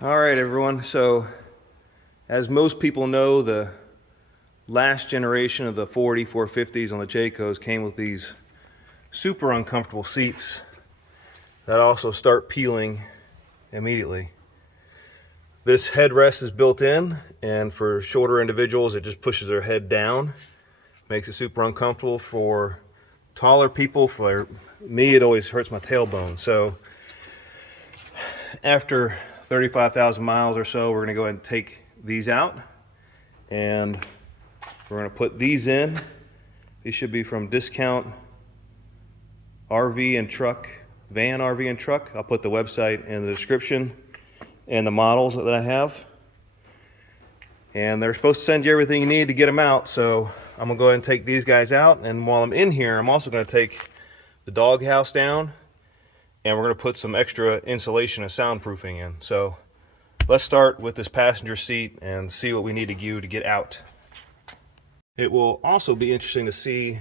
All right, everyone. So, as most people know, the last generation of the Ford E450s on the Jaycos came with these super uncomfortable seats that also start peeling immediately. This headrest is built in, and for shorter individuals, it just pushes their head down. Makes it super uncomfortable. For taller people, for me, it always hurts my tailbone. So, after 35,000 miles or so, we're going to go ahead and take these out, and we're going to put these in. These should be from Discount RV and Truck, Van RV and Truck. I'll put the website in the description and the models that I have. And they're supposed to send you everything you need to get them out, so I'm going to go ahead and take these guys out. And while I'm in here, I'm also going to take the doghouse down, and we're going to put some extra insulation and soundproofing in. So let's start with this passenger seat and see what we need to do to get out. It will also be interesting to see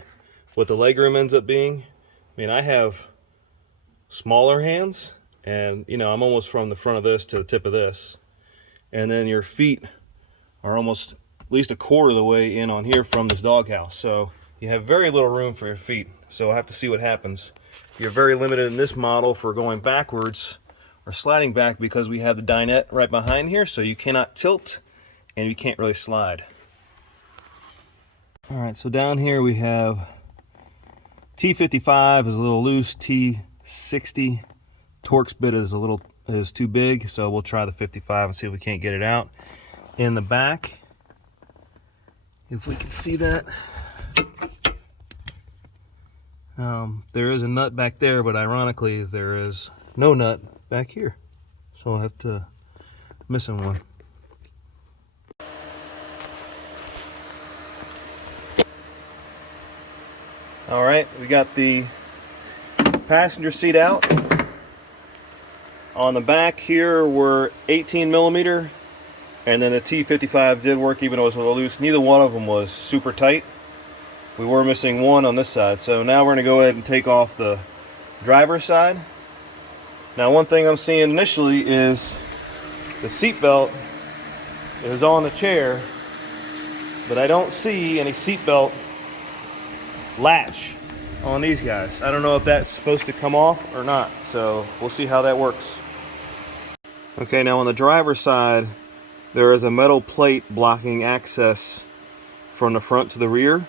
what the legroom ends up being. I mean, I have smaller hands, and I'm almost from the front of this to the tip of this, and then your feet are almost at least a quarter of the way in on here from this doghouse. So you have very little room for your feet. So I'll have to see what happens. You're very limited in this model for going backwards or sliding back because we have the dinette right behind here, so you cannot tilt and you can't really slide. All right, so down here we have T55 is a little loose, T60 Torx bit is too big, so we'll try the 55 and see if we can't get it out. In the back, if we can see that, there is a nut back there, but ironically there is no nut back here, so I'll have to missing one. All right, we got the passenger seat out. On the back here we're 18 millimeter, and then the T55 did work even though it was a little loose. Neither one of them was super tight. We were missing one on this side. So now we're going to go ahead and take off the driver's side. Now, one thing I'm seeing initially is the seat belt is on the chair, but I don't see any seat belt latch on these guys. I don't know if that's supposed to come off or not, so we'll see how that works. Okay, now on the driver's side, there is a metal plate blocking access from the front to the rear.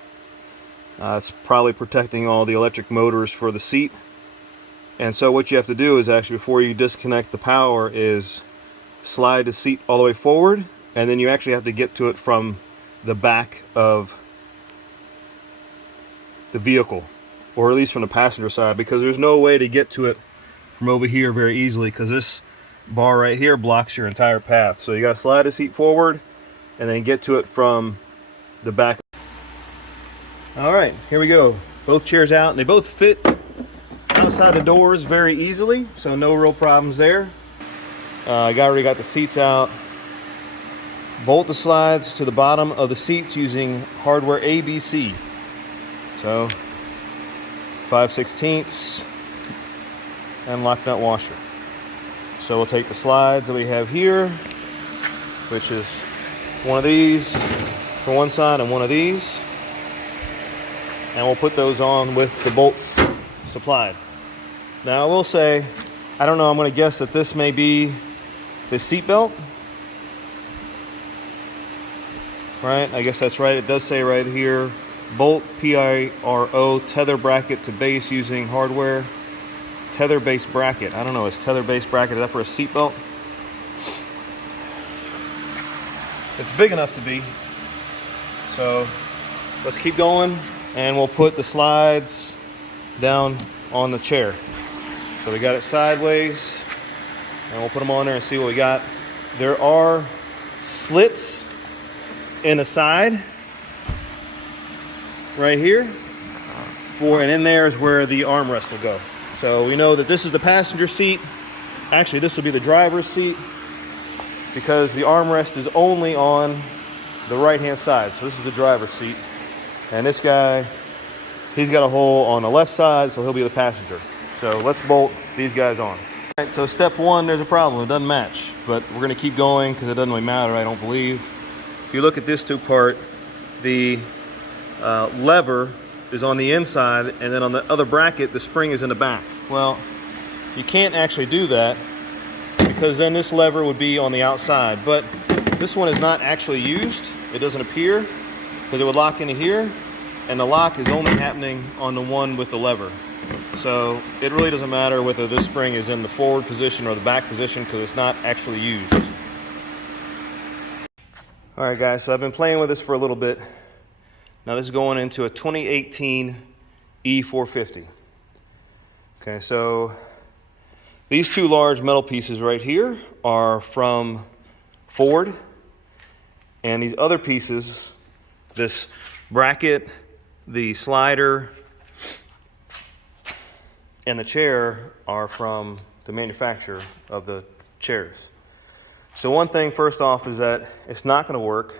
It's probably protecting all the electric motors for the seat. And so what you have to do is actually, before you disconnect the power, is slide the seat all the way forward, and then you actually have to get to it from the back of the vehicle, or at least from the passenger side, because there's no way to get to it from over here very easily, because this bar right here blocks your entire path. So you got to slide the seat forward and then get to it from the back. All right, here we go. Both chairs out, and they both fit outside the doors very easily, so no real problems there. I already got the seats out. Bolt the slides to the bottom of the seats using hardware ABC. So 5/16 and lock nut washer. So we'll take the slides that we have here, which is one of these for one side and one of these, and we'll put those on with the bolts supplied. Now I will say, I don't know, I'm going to guess that this may be the seat belt. Right, I guess that's right. It does say right here, bolt PIRO tether bracket to base using hardware. Tether base bracket. I don't know, is tether base bracket, is that for a seat belt? It's big enough to be. So let's keep going, and we'll put the slides down on the chair. So we got it sideways, and we'll put them on there and see what we got. There are slits in the side right here, and in there is where the armrest will go. So we know that this is the passenger seat. Actually, this will be the driver's seat, because the armrest is only on the right hand side. So this is the driver's seat, and this guy, he's got a hole on the left side, so he'll be the passenger. So let's bolt these guys on. Alright, so step one, there's a problem. It doesn't match, but we're going to keep going because it doesn't really matter, I don't believe. If you look at this two part, the lever is on the inside, and then on the other bracket, the spring is in the back. Well, you can't actually do that because then this lever would be on the outside, but this one is not actually used. It doesn't appear because it would lock into here, and the lock is only happening on the one with the lever. So it really doesn't matter whether this spring is in the forward position or the back position because it's not actually used. Alright guys, so I've been playing with this for a little bit. Now this is going into a 2018 E450. Okay, so these two large metal pieces right here are from Ford, and these other pieces, this bracket, the slider, and the chair are from the manufacturer of the chairs. So one thing first off is that it's not going to work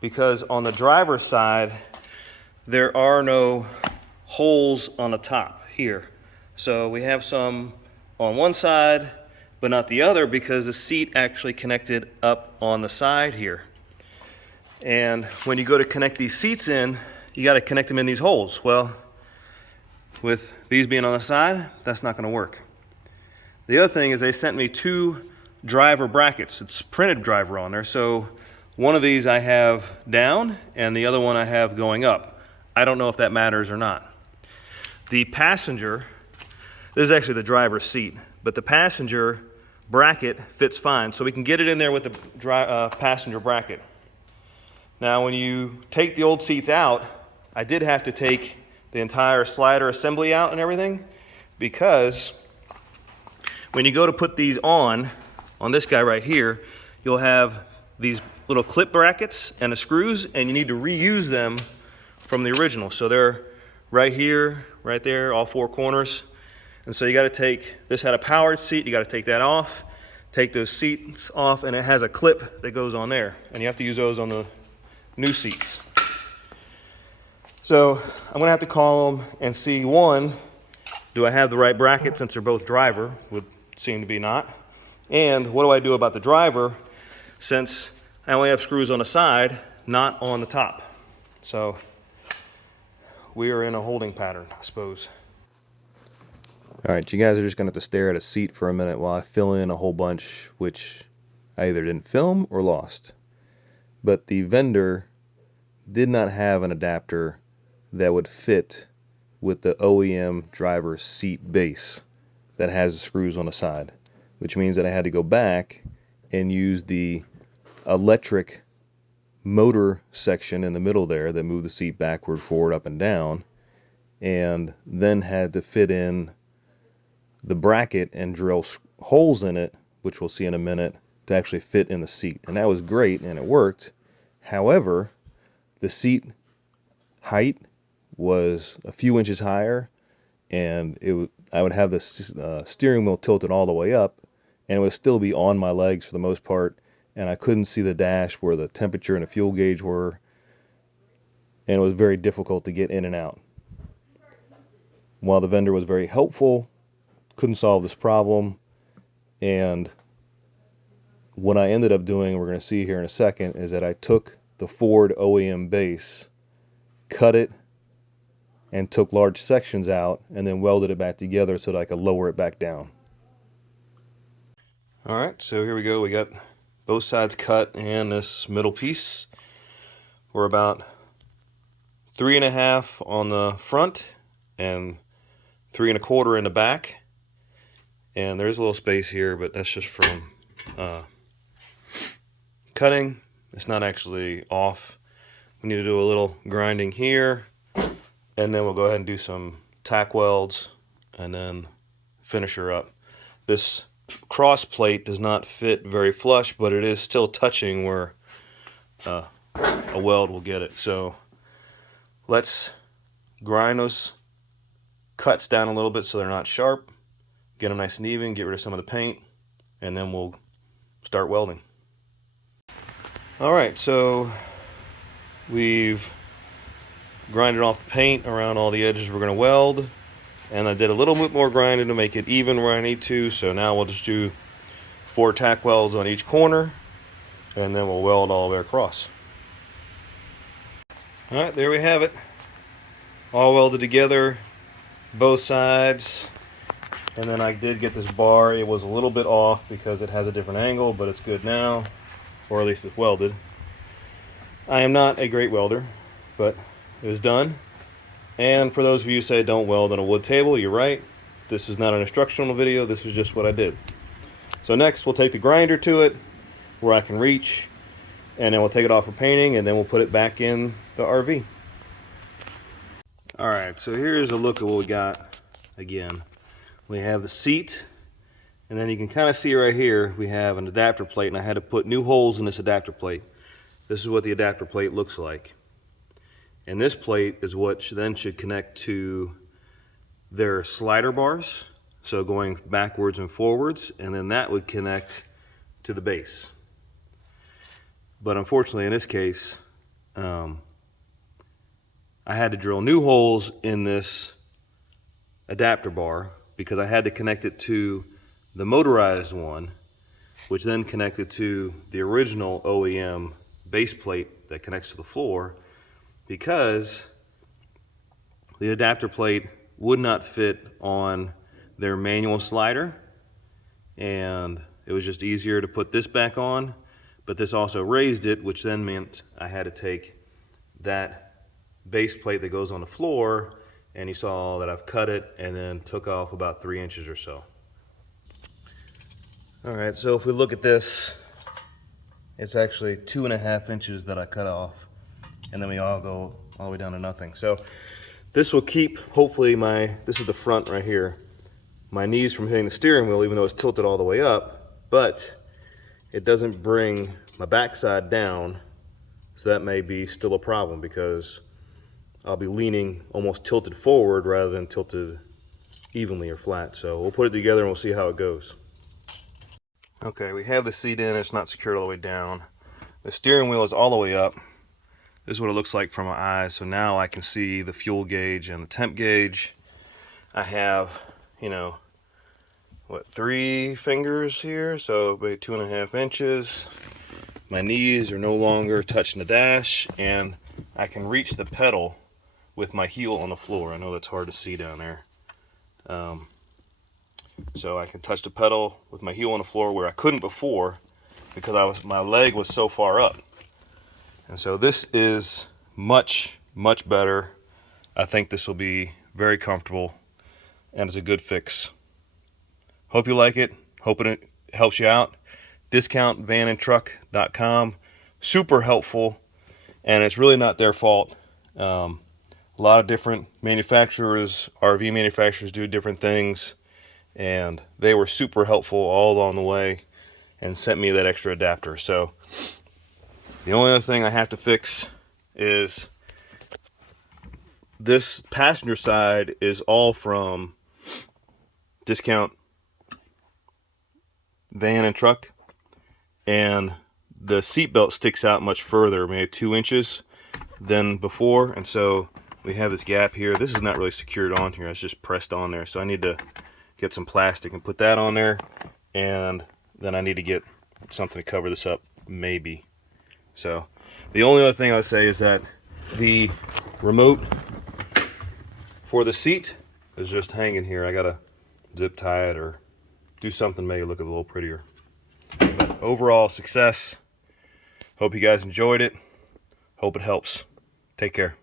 because on the driver's side there are no holes on the top here. So we have some on one side but not the other because the seat actually connected up on the side here. And when you go to connect these seats in, you got to connect them in these holes. Well, with these being on the side, that's not going to work. The other thing is they sent me two driver brackets. It's printed driver on there. So one of these I have down and the other one I have going up. I don't know if that matters or not. The passenger, this is actually the driver's seat, but the passenger bracket fits fine. So we can get it in there with the passenger bracket. Now when you take the old seats out, I did have to take the entire slider assembly out and everything, because when you go to put these on this guy right here, you'll have these little clip brackets and the screws, and you need to reuse them from the original. So they're right here, right there, all four corners. And so you got to take, this had a powered seat, you got to take that off, take those seats off, and it has a clip that goes on there, and you have to use those on the new seats. So I'm going to have to call them and see, one, do I have the right bracket since they're both driver? Would seem to be not. And what do I do about the driver since I only have screws on the side, not on the top? So we are in a holding pattern, I suppose. All right, you guys are just going to have to stare at a seat for a minute while I fill in a whole bunch, which I either didn't film or lost. But the vendor did not have an adapter that would fit with the OEM driver's seat base that has the screws on the side, which means that I had to go back and use the electric motor section in the middle there that moved the seat backward, forward, up, and down, and then had to fit in the bracket and drill holes in it, which we'll see in a minute, to actually fit in the seat. And that was great and it worked. However, the seat height was a few inches higher, and I would have the steering wheel tilted all the way up, and it would still be on my legs for the most part, and I couldn't see the dash where the temperature and the fuel gauge were, and it was very difficult to get in and out. While the vendor was very helpful, couldn't solve this problem, and what I ended up doing, we're going to see here in a second, is that I took the Ford OEM base, cut it, and took large sections out, and then welded it back together so that I could lower it back down. Alright, so here we go. We got both sides cut, and this middle piece. We're about 3.5 on the front and 3.25 in the back. And there's a little space here, but that's just from cutting. It's not actually off. We need to do a little grinding here, and then we'll go ahead and do some tack welds and then finish her up. This cross plate does not fit very flush, but it is still touching where a weld will get it. So let's grind those cuts down a little bit so they're not sharp, get them nice and even, get rid of some of the paint, and then we'll start welding. Alright, so we've grinded off the paint around all the edges we're going to weld. And I did a little bit more grinding to make it even where I need to. So now we'll just do 4 tack welds on each corner, and then we'll weld all the way across. All right, there we have it. All welded together, both sides. And then I did get this bar. It was a little bit off because it has a different angle, but it's good now, or at least it's welded. I am not a great welder, but it was done. And for those of you who say don't weld on a wood table, you're right. This is not an instructional video, this is just what I did. So next we'll take the grinder to it where I can reach, and then we'll take it off for painting, and then we'll put it back in the RV. Alright, so here's a look at what we got. Again, we have the seat, and then you can kind of see right here we have an adapter plate, and I had to put new holes in this adapter plate. This is what the adapter plate looks like. And this plate is what should connect to their slider bars, so going backwards and forwards, and then that would connect to the base. But unfortunately in this case, I had to drill new holes in this adapter bar because I had to connect it to the motorized one, which then connected to the original OEM base plate that connects to the floor, because the adapter plate would not fit on their manual slider, and it was just easier to put this back on, but this also raised it, which then meant I had to take that base plate that goes on the floor, and you saw that I've cut it and then took off about 3 inches or so. All right, so if we look at this, it's actually 2.5 inches that I cut off, and then we all go all the way down to nothing. So this will keep, hopefully, this is the front right here, my knees from hitting the steering wheel, even though it's tilted all the way up, but it doesn't bring my backside down, so that may be still a problem because I'll be leaning almost tilted forward rather than tilted evenly or flat. So we'll put it together and we'll see how it goes. Okay, we have the seat in, it's not secured all the way down. The steering wheel is all the way up. This is what it looks like from my eyes. So now I can see the fuel gauge and the temp gauge. I have, you know, what, 3 fingers here, so maybe 2.5 inches. My knees are no longer touching the dash, and I can reach the pedal with my heel on the floor. I know that's hard to see down there. So I can touch the pedal with my heel on the floor where I couldn't before because my leg was so far up. And so this is much, much better. I think this will be very comfortable, and it's a good fix. Hope you like it. Hoping it helps you out. DiscountVanandTruck.com. Super helpful, and it's really not their fault. A lot of different manufacturers, RV manufacturers, do different things, and they were super helpful all along the way and sent me that extra adapter. So the only other thing I have to fix is this passenger side is all from Discount Van and Truck, and the seat belt sticks out much further, maybe 2 inches than before, and so we have this gap here. This is not really secured on here, it's just pressed on there, so I need to get some plastic and put that on there, and then I need to get something to cover this up, maybe. So the only other thing I would say is that the remote for the seat is just hanging here. I gotta zip tie it or do something, maybe look a little prettier. But overall success. Hope you guys enjoyed it. Hope it helps. Take care.